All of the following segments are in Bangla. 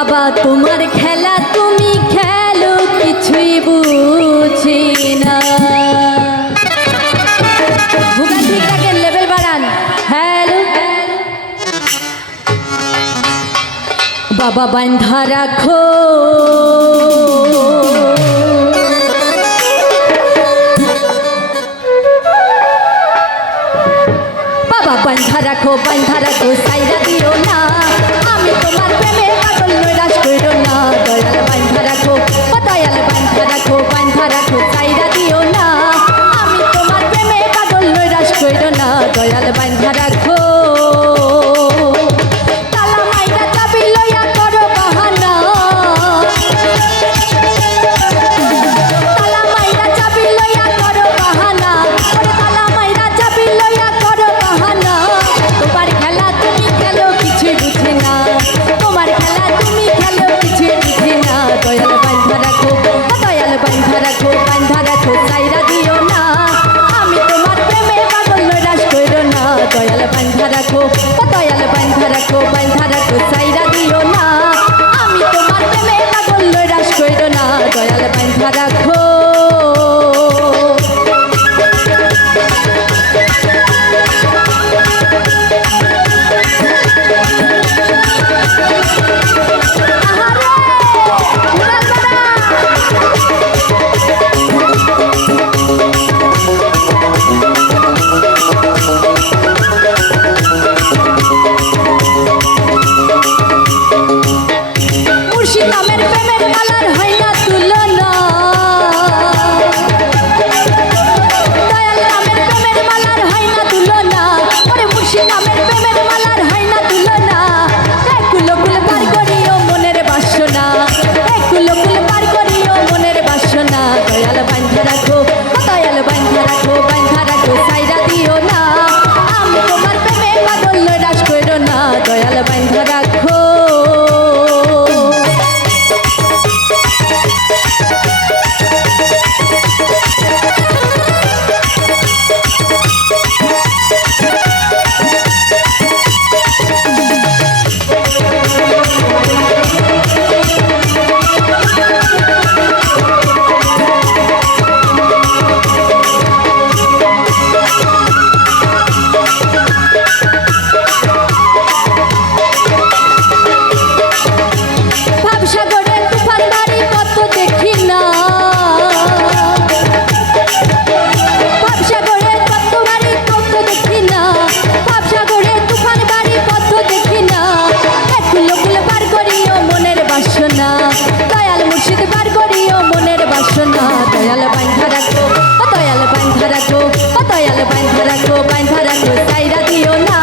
বাবা তোমার খেলা তুমি খেলো কিছুই বুঝি না। ভোকাল ঠিক রাখেন, লেভেল বাড়ান। হ্যালো বাবা বান্ধা রাখো বাবা বান্ধা রাখো সাইরা দিও না। আমি তোমার প্রেমে পাগল নৈরাশ কইরো না। দয়াল বান্ধা রাখো দয়াল বান্ধা রাখো সাইরা দিও না। আমি তোমার প্রেমে পাগল নৈরাশ কইরো না। দয়াল বান্ধা রাখো তালা মাইরা চাবি লইয়া করো বাহানা। তালা মাইরা চাবি লইয়া করো বাহানা। ওরে তালা মাইরা চাবি লইয়া করো বাহানা। তোমার খেলা তুমি খেলো কিছুই বুঝি না। তোমার খেলা তুমি খেলো কিছুই বুঝি না। দয়াল বান্ধা রাখো সাইরা দিও না। আমি তোমার প্রেমে পাগল নৈরাশ কইরো না। দয়াল বান্ধা রাখো সাইরা দিও না। আমি তোমার প্রেমে পাগল নৈরাশ কইরো না। দয়াল বান্ধা রাখো নামের প্রেমের মালার হয় না তুলনা। দয়াল নামের প্রেমের মালার হয় না তুলনা। ওরে মুর্শিদ নামের প্রেমের মালার হয় না তুলনা। কুলো কুল পার করিও মনের বাসনা। কুলো কুল পার করিও মনের বাসনা। দয়াল বান্ধা রাখো সাইরা দিও না। আমি তোমার প্রেমে পাগল নৈরাশ কইরো না। দয়াল বান্ধা রাখো দয়াল মুর্শিদ বার করিও মনের বাসনা। দয়াল বান্ধা রাখো সাইরা দিও না।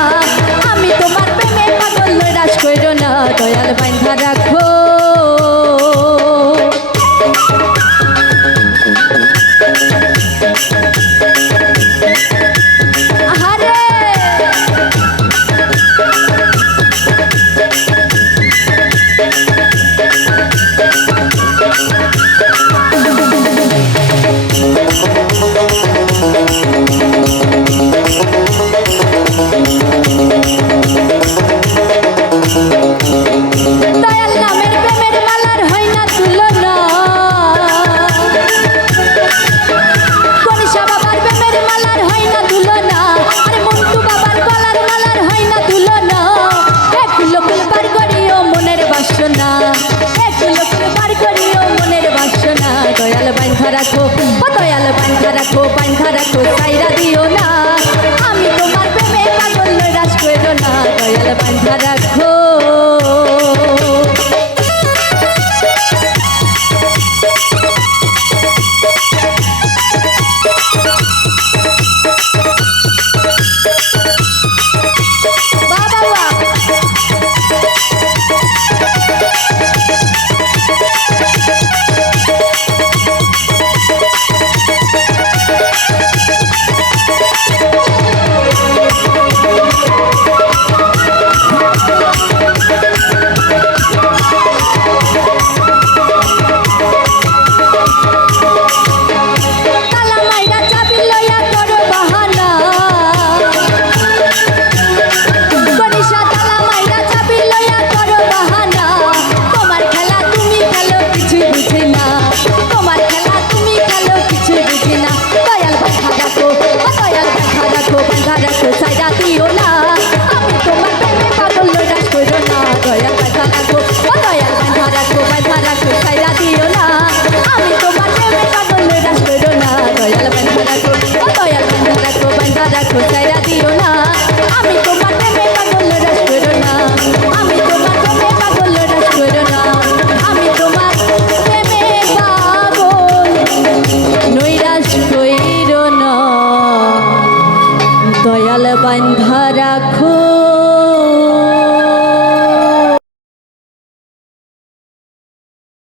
আমি তোমার প্রেমে পাগল নৈরাশ কইরো না। দয়াল বান্ধা রাখো বান্ধা রাখো সাইরা দিও না। আমি তোমার প্রেমে পাগল নৈরাশ কইরো না। দয়াল বান্ধা রাখো রাখো সাইরা দিও না আমি তোমার প্রেমে পাগল নৈরাশ করো না দয়াল বাঁধা রাখো ও দয়াল বাঁধা রাখো সাইরা দিও না আমি তোমার প্রেমে পাগল নৈরাশ করো না দয়াল বাঁধা রাখো ও দয়াল বাঁধা রাখো সাইরা দিও না আমি তোমার প্রেমে পাগল নৈরাশ করো না আমি তোমার প্রেমে পাগল নৈরাশ করো না আমি তোমার প্রেমে পাগল নৈরাশ কইরো না দয়াল বাঁধা রাখো